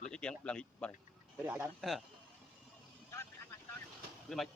Lấy cái kiến làm ý, bảo này. Cái này ai cái? Với mày.